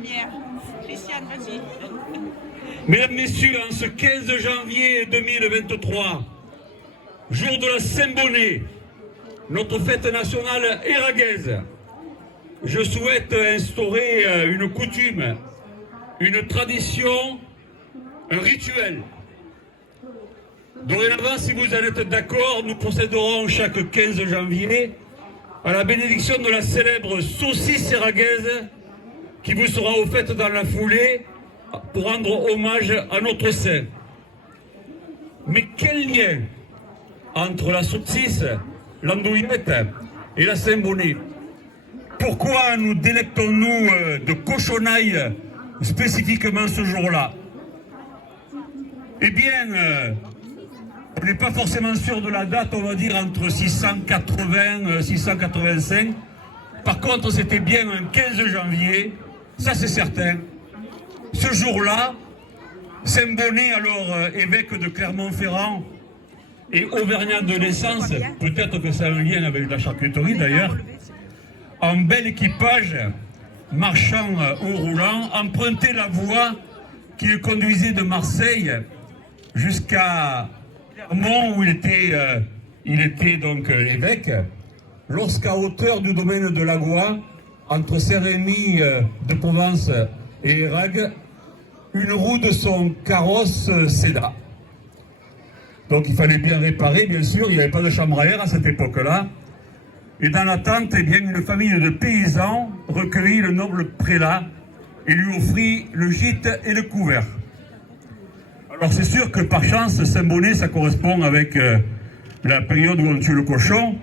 première. Christiane, vas-y. Mesdames, Messieurs, en ce 15 janvier 2023, jour de la Saint-Bonnet, notre fête nationale éragaise, je souhaite instaurer une coutume, une tradition, un rituel. Dorénavant, si vous en êtes d'accord, nous procéderons chaque 15 janvier à la bénédiction de la célèbre saucisse éragaise qui vous sera offerte dans la foulée pour rendre hommage à notre saint. Mais quel lien entre la saucisse, l'andouillette et la Saint-Bonnet? Pourquoi nous délectons-nous de cochonailles spécifiquement ce jour-là? Eh bien, on n'est pas forcément sûr de la date, on va dire entre 680 et 685. Par contre, c'était bien un 15 janvier, ça c'est certain. Ce jour-là, Saint-Bonnet, alors évêque de Clermont-Ferrand et auvergnat de naissance, peut-être que ça a un lien avec la charcuterie d'ailleurs, en bel équipage, marchant ou roulant, empruntait la voie qui le conduisait de Marseille jusqu'à Clermont où il était donc évêque, lorsqu'à hauteur du domaine de Lagois, entre Saint-Rémy de Provence et Érag, une roue de son carrosse céda. Donc il fallait bien réparer, bien sûr, il n'y avait pas de chambre à air à cette époque-là. Et dans l'attente, eh bien, une famille de paysans recueillit le noble prélat et lui offrit le gîte et le couvert. Alors c'est sûr que par chance, Saint-Bonnet, ça correspond avec la période où on tue le cochon,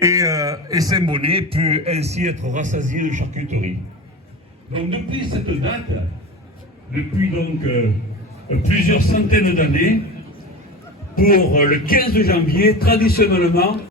et Saint-Bonnet peut ainsi être rassasié de charcuterie. Donc depuis cette date, depuis donc plusieurs centaines d'années, pour le 15 janvier, traditionnellement,